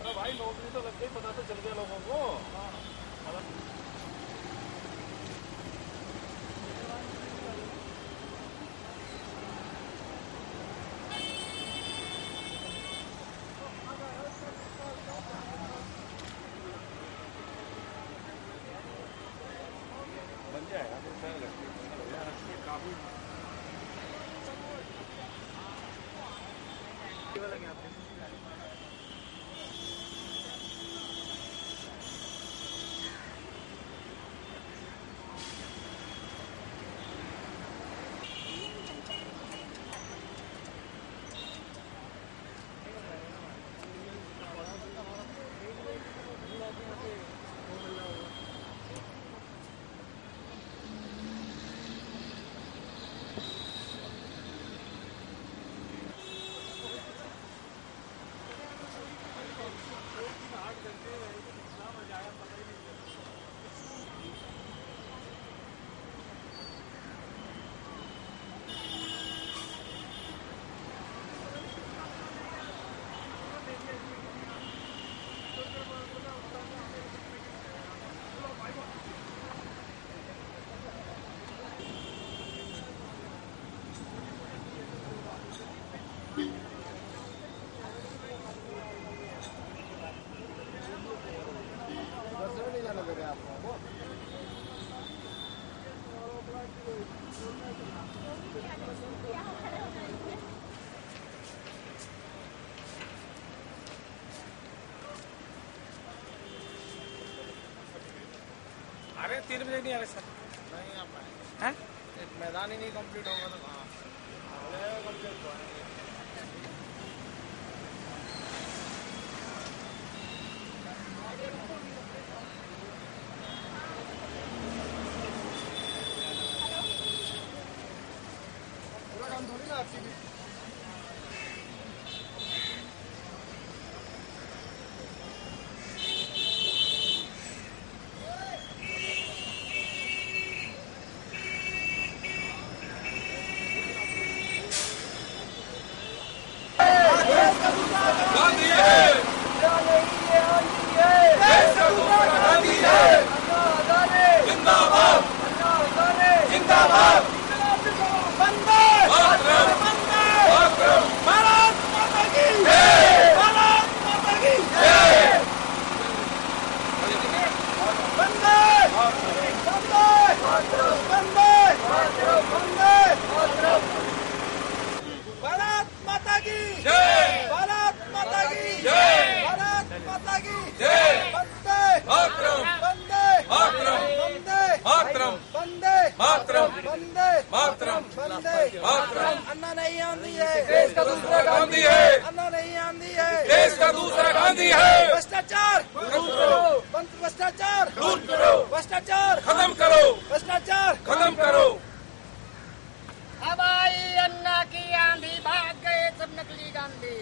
अरे भाई नौकरी तो लग गई, पता तो चल गया लोगों को। बन जाएगा काफी अरे 3 बजे नहीं आ रहे सर, नहीं आ पाए हैं, मैदान ही नहीं कंप्लीट होगा तो कहाँ पूरा काम थोड़ी ना आपसी भी। अन्ना नहीं आंधी है, देश का दूसरा गांधी है। अन्ना नहीं आंधी है, देश का दूसरा गांधी है। भ्रष्टाचार भ्रष्टाचार दूर करो, भ्रष्टाचार खत्म करो, भ्रष्टाचार खत्म करो। अब आई अन्ना की आंधी, भाग गए सब नकली गांधी।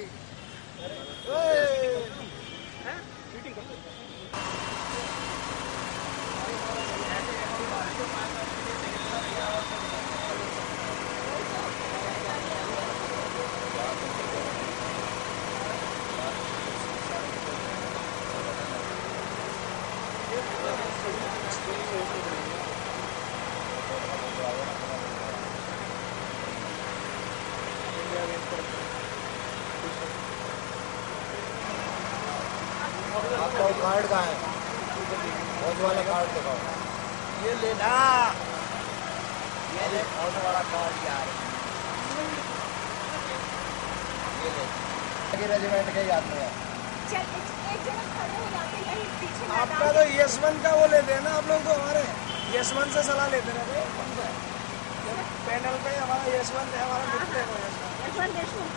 आपका कार्ड कहाँ है? फौज वाला कार्ड दिखाओ। ये लेना, ये ले फौज वाला कार्ड यार, ये ले रेजिमेंट के याद में है। आपका तो यशवंत का वो लेते हैं ना आप लोग, तो हमारे यशवंत से सलाह लेते रहते हैं। पैनल पे हमारा यशवंत है, हमारा मित्र है यशवंत देशमुख।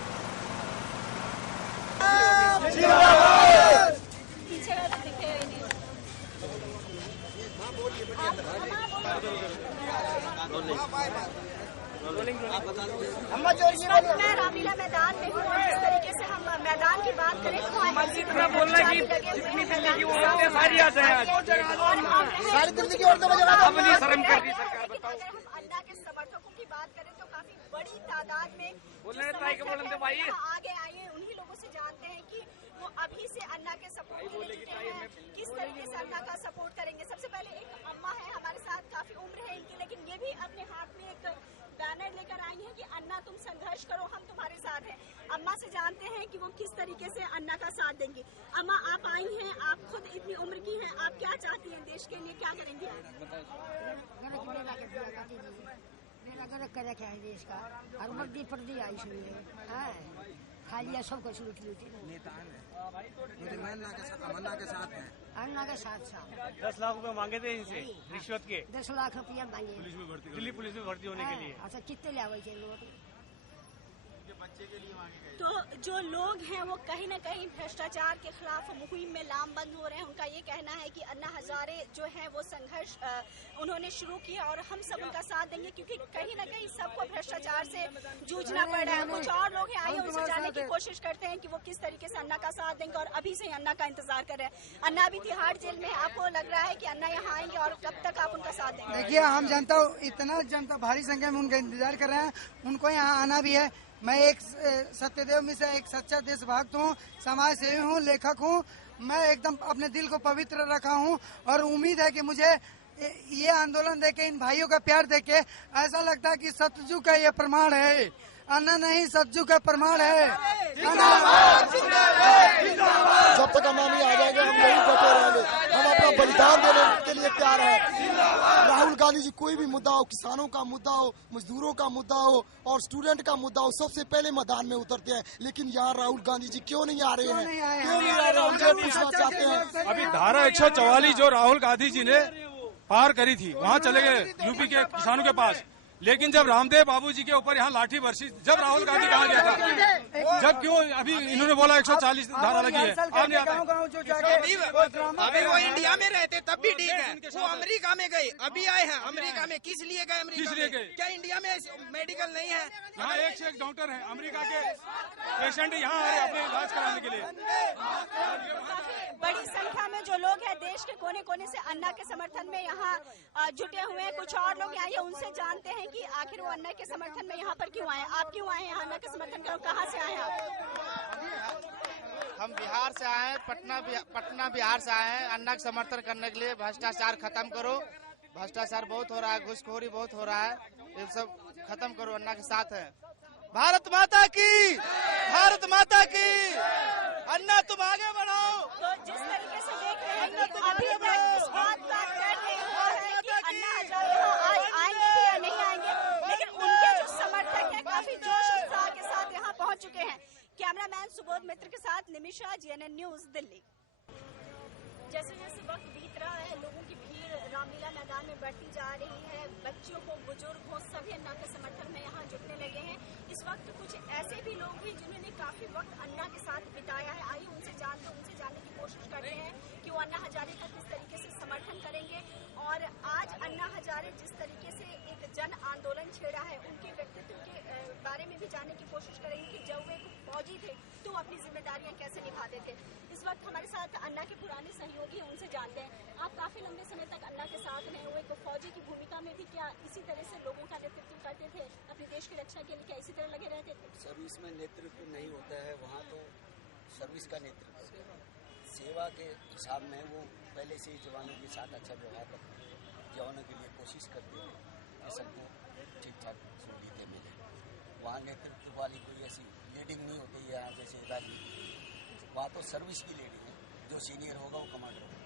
पीछे का दिखे ही नहीं। मैं रामलीला मैदान में हूँ, जिस तरीके से हम मैदान की बात करें तो जितना बोलना की जितनी दिल्ली की औरतें सारी आ जाए, सारी दिल्ली की औरतों को जगह दो। अपनी शर्म कर दी सरकार। बताओ, अगर हम अन्ना के समर्थकों की बात करें तो काफी बड़ी तादाद में बोलने यहाँ आगे आए उन्हीं लोगों से जानते हैं कि वो अभी से अन्ना के सपोर्ट के लिए जुटे हैं, किस तरीके से अन्ना का सपोर्ट करेंगे। सबसे पहले एक अम्मा है हमारे साथ, काफी उम्र है इनकी, लेकिन ये भी अपने हाथ में एक बैनर लेकर आई हैं कि अन्ना तुम संघर्ष करो, हम तुम्हारे साथ हैं। अम्मा से जानते हैं कि वो किस तरीके से अन्ना का साथ देंगी। अम्मा, आप आई हैं, आप खुद इतनी उम्र की हैं, आप क्या चाहती हैं देश के लिए, क्या करेंगे मेरा गलत करे क्या है देश का, हर वर्दी पर्दी आई सुनी है, खाली सब कुछ लूट लूटी नेता अन्ना के साथ हैं। अन्ना के साथ 10 लाख रुपए मांगे थे इनसे रिश्वत के, 10 लाख रुपया मांगे दिल्ली पुलिस में भर्ती होने के लिए। अच्छा, कितने ले आवे लोग? तो जो लोग हैं वो कहीं न कहीं भ्रष्टाचार के खिलाफ मुहिम में लामबंद हो रहे हैं। उनका ये कहना है कि अन्ना हजारे जो है वो संघर्ष उन्होंने शुरू किया और हम सब उनका साथ देंगे, क्योंकि कहीं न कहीं सबको भ्रष्टाचार से जूझना पड़ रहा है। कुछ और लोग हैं, आइए उनसे जानने की कोशिश करते हैं कि वो किस तरीके से अन्ना का साथ देंगे और अभी से अन्ना का इंतजार कर रहे हैं। अन्ना अभी तिहाड़ जेल में, आपको लग रहा है कि अन्ना यहाँ आएंगे और कब तक आप उनका साथ देंगे? देखिए, हम इतना जनता भारी संख्या में उनका इंतजार कर रहे हैं, उनको यहाँ आना भी है। मैं एक सत्यदेव मिश्रा, एक सच्चा देशभक्त हूँ, समाज सेवी हूँ, लेखक हूँ। मैं एकदम अपने दिल को पवित्र रखा हूँ और उम्मीद है कि मुझे ये आंदोलन देके, इन भाइयों का प्यार देके ऐसा लगता है कि सतयुग का ये प्रमाण है। अन्ना नहीं, सतयुग का प्रमाण है। जब तक अन्ना नहीं आ जाएंगे हम यही डटे रहेंगे, हम अपना बलिदान देने के लिए तैयार हैं। राहुल गांधी जी कोई भी मुद्दा हो, किसानों का मुद्दा हो, मजदूरों का मुद्दा हो और स्टूडेंट का मुद्दा हो, सबसे पहले मैदान में उतरते हैं। लेकिन यहाँ राहुल गांधी जी क्यों नहीं आ रहे हैं? क्यों नहीं आ रहे हैं? हम ये पूछना चाहते हैं। अभी धारा 144 जो राहुल गांधी जी ने पार करी थी, वहाँ चले गए यूपी के किसानों के पास। लेकिन जब रामदेव बाबू जी के ऊपर यहाँ लाठी बरसी, जब राहुल गांधी कहा गया था, जब क्यों अभी इन्होंने बोला 140 धारा लगी है। अभी वो इंडिया में रहते तब भी ठीक है, वो अमेरिका में गए, अभी आए हैं अमेरिका में। किस लिए गए अमेरिका? किस लिए गए? क्या इंडिया में मेडिकल नहीं है? यहाँ एक से एक डॉक्टर है, अमेरिका के पेशेंट यहाँ आए अपने इलाज कराने के लिए। बड़ी संख्या में जो लोग हैं देश के कोने कोने से अन्ना के समर्थन में यहाँ जुटे हुए हैं। कुछ और लोग आइए उनसे जानते हैं कि आखिर वो अन्ना के समर्थन में यहाँ पर क्यों आए। आप क्यों आए हैं अन्ना के समर्थन करो, कहाँ से आए आप? हम बिहार से आए हैं, पटना बिहार से आए हैं अन्ना का समर्थन करने के लिए। भ्रष्टाचार खत्म करो, भ्रष्टाचार बहुत हो रहा है, घुसखोरी बहुत हो रहा है, ये सब खत्म करो, अन्ना के साथ है। भारत माता की, भारत माता की, अन्ना तुम आगे बढ़ाओ। तो जिस तरीके से देख रहे हैं कि अभी तक इस बात का तय नहीं हुआ है कि अन्ना हजारे यहाँ आएंगे भी या नहीं आएंगे, लेकिन उनके जो समर्थक हैं काफी जोश उत्साह के साथ यहाँ पहुँच चुके हैं। कैमरामैन सुबोध मित्र के साथ निमिषा, GNN न्यूज, दिल्ली। जैसे जैसे वक्त बीत रहा है, लोगों की भीड़ रामलीला मैदान में बढ़ती जा रही है। बच्चों को, बुजुर्ग हो, सभी अन्ना के समर्थन में यहाँ जुटने लगे हैं। इस वक्त कुछ ऐसे भी लोग हैं जिन्होंने काफी वक्त अन्ना के साथ बिताया है। आइए उनसे जानने की कोशिश करते हैं कि वो अन्ना हजारे का किस तरीके से समर्थन करेंगे। और आज अन्ना हजारे जिस तरीके से एक जन आंदोलन छेड़ा है, उनके व्यक्तित्व के बारे में भी जानने की कोशिश करेंगे कि जब वे फौजी थे तो अपनी जिम्मेदारियां कैसे निभाते थे। इस वक्त हमारे साथ अन्ना के पुराने सहयोगी हैं, उनसे जानते हैं। आप काफी लंबे समय तक अन्ना के साथ रहे, वो एक फौजी की भूमिका में भी क्या इसी तरह से लोगों का नेतृत्व करते थे, अपने देश की रक्षा के लिए क्या इसी तरह लगे रहते थे? सर्विस में नेतृत्व नहीं होता है, वहाँ तो सर्विस का नेतृत्व सेवा के हिसाब में वो पहले से ही जवानों के साथ अच्छा व्यवहार करते थे, जवानों के लिए कोशिश करते थे कि सबको ठीक ठाक सुविधाएं मिले। वहाँ नेतृत्व वाली कोई ऐसी लीडिंग नहीं होती है यहाँ जैसे राजनीति। वहाँ तो सर्विस की लीडिंग है, जो सीनियर होगा वो कमांडर होगा।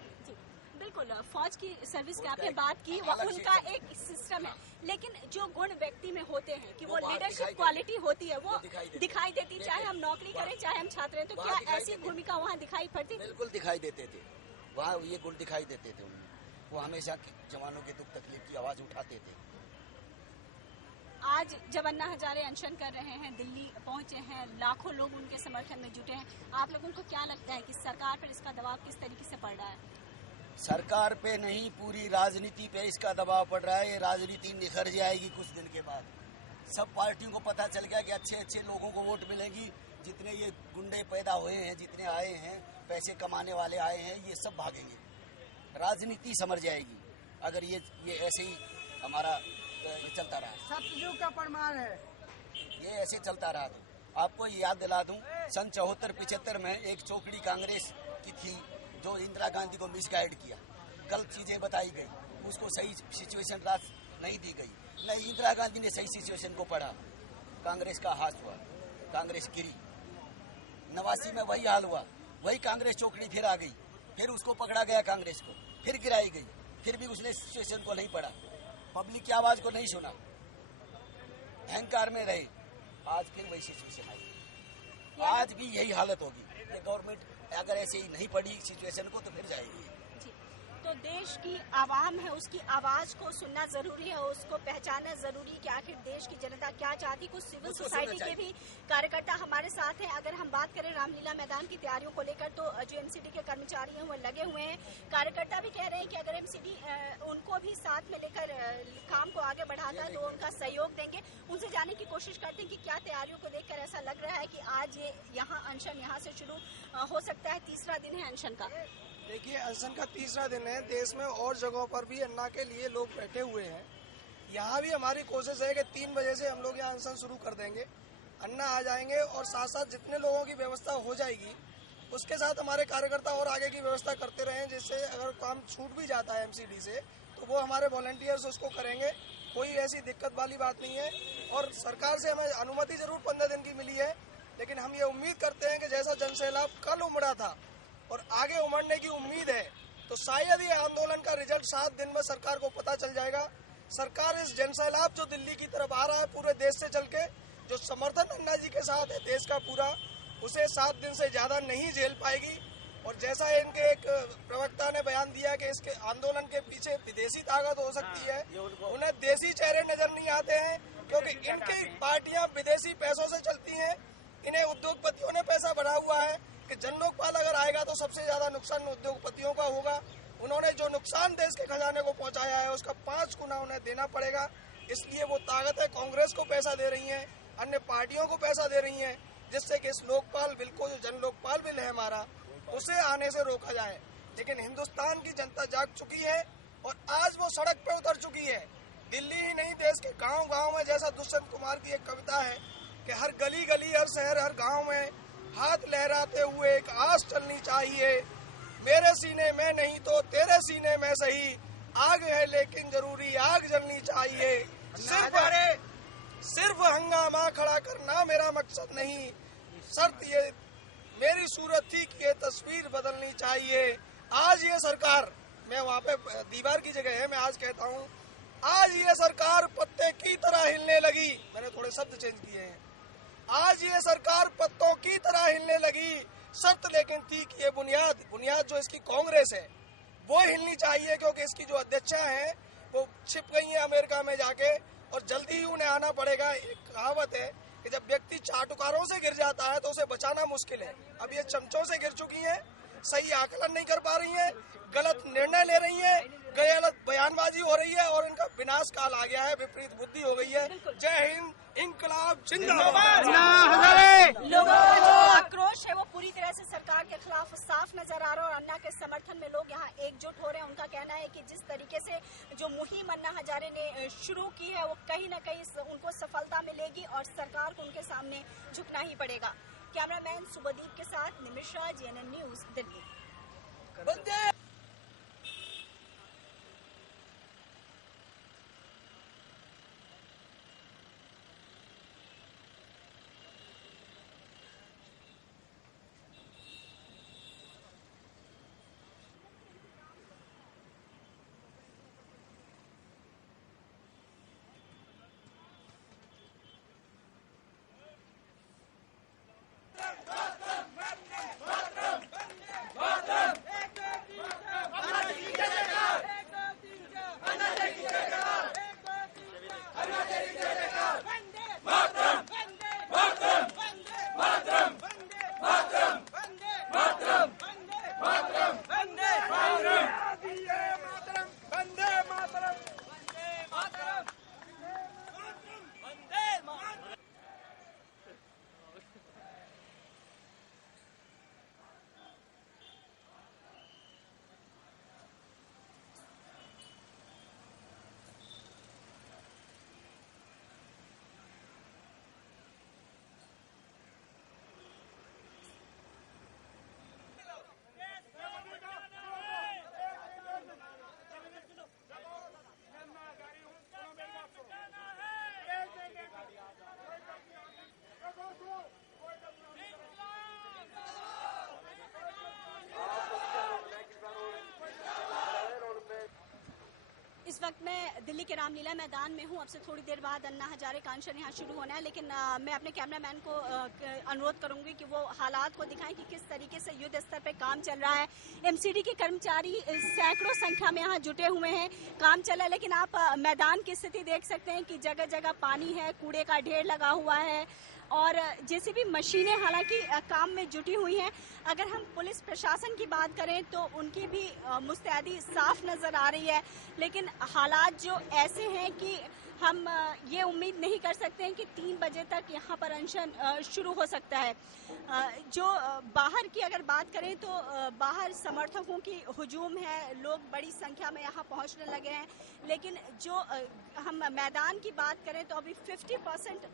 बिल्कुल, फौज की सर्विस की आपने बात की, वो उनका एक सिस्टम है, लेकिन जो गुण व्यक्ति में होते हैं कि वो लीडरशिप क्वालिटी होती है वो दिखाई देती, चाहे हम नौकरी करें चाहे हम छात्र हैं। तो क्या ऐसी भूमिका वहाँ दिखाई पड़ती? बिल्कुल दिखाई देते थे, वहाँ ये गुण दिखाई देते थे उनमें। वो हमेशा जवानों के दुख तकलीफ की आवाज उठाते थे। आज जब अन्ना हजारे अनशन कर रहे हैं, दिल्ली पहुंचे हैं, लाखों लोग उनके समर्थन में जुटे हैं, आप लोगों को क्या लगता है कि सरकार पर इसका दबाव किस तरीके से पड़ रहा है? सरकार पे नहीं, पूरी राजनीति पे इसका दबाव पड़ रहा है। ये राजनीति निखर जाएगी कुछ दिन के बाद। सब पार्टियों को पता चल गया कि अच्छे अच्छे लोगों को वोट मिलेगी। जितने ये गुंडे पैदा हुए हैं, जितने आए हैं, पैसे कमाने वाले आए हैं, ये सब भागेंगे। राजनीति समझ जाएगी अगर ये ऐसे ही हमारा ये चलता रहा। सतयुग का प्रमाण है। ये ऐसे चलता रहा तो आपको याद दिला दूं, सन 74-75 में एक चौकड़ी कांग्रेस की थी जो इंदिरा गांधी को मिसगाइड किया, गलत चीजें बताई गई, उसको सही सिचुएशन नहीं दी गई। नहीं, इंदिरा गांधी ने सही सिचुएशन को पढ़ा, कांग्रेस का हाथ हुआ, कांग्रेस गिरी। 89 में वही हाल हुआ, वही कांग्रेस चौकड़ी फिर आ गई, फिर उसको पकड़ा गया कांग्रेस को, फिर गिराई गई, फिर भी उसने सिचुएशन को नहीं पढ़ा, पब्लिक की आवाज को नहीं सुना, अहंकार में रहे। आज फिर वही सिचुएशन आई, आज भी यही हालत होगी। गवर्नमेंट अगर ऐसे ही नहीं पढ़ी सिचुएशन को तो फिर जाएगी। तो देश की आवाम है, उसकी आवाज को सुनना जरूरी है, उसको पहचानना जरूरी है कि आखिर देश की जनता क्या चाहती। कुछ सिविल सोसाइटी के भी कार्यकर्ता हमारे साथ हैं। अगर हम बात करें रामलीला मैदान की तैयारियों को लेकर तो जो एमसीडी के कर्मचारी हैं वो लगे हुए हैं। कार्यकर्ता भी कह रहे हैं कि अगर एमसीडी उनको भी साथ में लेकर काम को आगे बढ़ाता है तो उनका सहयोग देंगे। उनसे जानने की कोशिश करते हैं कि क्या तैयारियों को लेकर ऐसा लग रहा है कि आज ये यहाँ अनशन यहाँ से शुरू हो सकता है। तीसरा दिन है अनशन का। देखिए, अनशन का तीसरा दिन है। देश में और जगहों पर भी अन्ना के लिए लोग बैठे हुए हैं। यहाँ भी हमारी कोशिश है कि 3 बजे से हम लोग यहाँ अनशन शुरू कर देंगे, अन्ना आ जाएंगे और साथ साथ जितने लोगों की व्यवस्था हो जाएगी उसके साथ हमारे कार्यकर्ता और आगे की व्यवस्था करते रहें, जिससे अगर काम छूट भी जाता है एमसीडी से तो वो हमारे वॉलंटियर्स उसको करेंगे। कोई ऐसी दिक्कत वाली बात नहीं है। और सरकार से हमें अनुमति जरूर 15 दिन की मिली है, लेकिन हम ये उम्मीद करते हैं कि जैसा जनसैलाब कल उमड़ा था और आगे उमड़ने की उम्मीद है, तो शायद ये आंदोलन का रिजल्ट 7 दिन में सरकार को पता चल जाएगा। सरकार इस जनसैलाब जो दिल्ली की तरफ आ रहा है पूरे देश से चल के, जो समर्थन अन्ना जी के साथ है देश का पूरा, उसे 7 दिन से ज्यादा नहीं झेल पाएगी। और जैसा इनके एक प्रवक्ता ने बयान दिया कि इसके आंदोलन के पीछे विदेशी ताकत हो सकती है, उन्हें देसी चेहरे नजर नहीं आते हैं, क्योंकि इनकी पार्टियां विदेशी पैसों से चलती हैं। इन्हें उद्योगपतियों ने पैसा बढ़ा हुआ है कि जन लोकपाल अगर आएगा तो सबसे ज्यादा नुकसान उद्योगपतियों का होगा। उन्होंने जो नुकसान देश के खजाने को पहुंचाया है उसका 5 गुना उन्हें देना पड़ेगा। इसलिए वो ताकत है, कांग्रेस को पैसा दे रही है, अन्य पार्टियों को पैसा दे रही है, जिससे कि इस लोकपाल बिल को, जो जन लोकपाल बिल है हमारा, उसे आने से रोका जाए। लेकिन हिंदुस्तान की जनता जाग चुकी है और आज वो सड़क पे उतर चुकी है। दिल्ली ही नहीं, देश के गाँव गाँव में, जैसा दुष्यंत कुमार की एक कविता है कि हर गली गली, हर शहर, हर गाँव में हाथ लहराते हुए एक आस चलनी चाहिए। मेरे सीने में नहीं तो तेरे सीने में सही, आग है लेकिन जरूरी आग जलनी चाहिए। सिर्फ हंगामा खड़ा करना मेरा मकसद नहीं, शर्त ये मेरी सूरत थी कि ये तस्वीर बदलनी चाहिए। आज ये सरकार, मैं वहाँ पे दीवार की जगह है, मैं आज कहता हूँ, आज ये सरकार पत्ते की तरह हिलने लगी। मैंने थोड़े शब्द चेंज किए हैं। आज ये सरकार पत्तों की तरह हिलने लगी। शर्त लेकिन थी कि ये बुनियाद जो इसकी कांग्रेस है वो हिलनी चाहिए, क्योंकि इसकी जो अध्यक्षा है वो छिप गई है अमेरिका में जाके और जल्दी ही उन्हें आना पड़ेगा। एक कहावत है कि जब व्यक्ति चाटुकारों से गिर जाता है तो उसे बचाना मुश्किल है। अब ये चमचों से गिर चुकी हैं, सही आकलन नहीं कर पा रही हैं, गलत निर्णय ले रही हैं, गलत बयानबाजी हो रही है और इनका विनाश काल आ गया है, विपरीत बुद्धि हो गई है। जय हिंद, इंकलाब जिंदाबाद। लोगों का जो आक्रोश है वो पूरी तरह से सरकार के खिलाफ साफ नजर आ रहा है और अन्ना के समर्थन में लोग यहाँ एकजुट हो रहे हैं। उनका कहना है कि जिस तरीके से जो मुहिम अन्ना हजारे ने शुरू की है वो कहीं न कहीं उनको सफलता मिलेगी और सरकार को उनके सामने झुकना ही पड़ेगा। कैमरामैन सुबदीप के साथ निमिषा, GNN न्यूज, दिल्ली। इस वक्त मैं दिल्ली के रामलीला मैदान में हूं। अब से थोड़ी देर बाद अन्ना हजारे का अनशन यहाँ शुरू होना है, लेकिन मैं अपने कैमरामैन को अनुरोध करूंगी कि वो हालात को दिखाएं कि किस तरीके से युद्ध स्तर पे काम चल रहा है। एमसीडी के कर्मचारी सैकड़ों संख्या में यहाँ जुटे हुए हैं, काम चल रहा है, लेकिन आप मैदान की स्थिति देख सकते हैं कि जगह जगह पानी है, कूड़े का ढेर लगा हुआ है और जेसीबी मशीनें हालांकि काम में जुटी हुई हैं। अगर हम पुलिस प्रशासन की बात करें तो उनकी भी मुस्तैदी साफ नजर आ रही है, लेकिन हालात जो ऐसे हैं कि हम ये उम्मीद नहीं कर सकते हैं कि 3 बजे तक यहाँ पर अनशन शुरू हो सकता है। जो बाहर की अगर बात करें तो बाहर समर्थकों की हुजूम है, लोग बड़ी संख्या में यहाँ पहुँचने लगे हैं, लेकिन जो हम मैदान की बात करें तो अभी 50%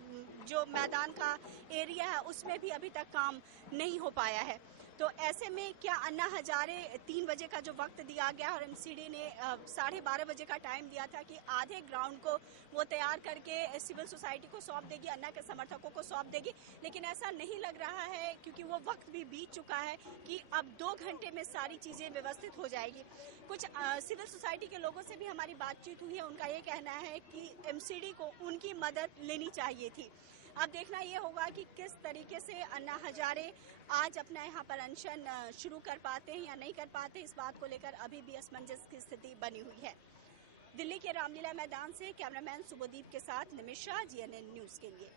जो मैदान का एरिया है उसमें भी अभी तक काम नहीं हो पाया है। तो ऐसे में क्या अन्ना हजारे 3 बजे का जो वक्त दिया गया और एमसीडी ने 12:30 बजे का टाइम दिया था कि आधे ग्राउंड को वो तैयार करके सिविल सोसाइटी को सौंप देगी, अन्ना के समर्थकों को सौंप देगी, लेकिन ऐसा नहीं लग रहा है क्योंकि वो वक्त भी बीत चुका है कि अब 2 घंटे में सारी चीजें व्यवस्थित हो जाएगी। कुछ सिविल सोसाइटी के लोगों से भी हमारी बातचीत हुई है, उनका ये कहना है कि एमसीडी को उनकी मदद लेनी चाहिए थी। अब देखना ये होगा कि किस तरीके से अन्ना हजारे आज अपना यहाँ पर अनशन शुरू कर पाते हैं या नहीं कर पाते, इस बात को लेकर अभी भी असमंजस की स्थिति बनी हुई है। दिल्ली के रामलीला मैदान से कैमरामैन सुबोदीप के साथ निमिषा, जीएनएन न्यूज के लिए।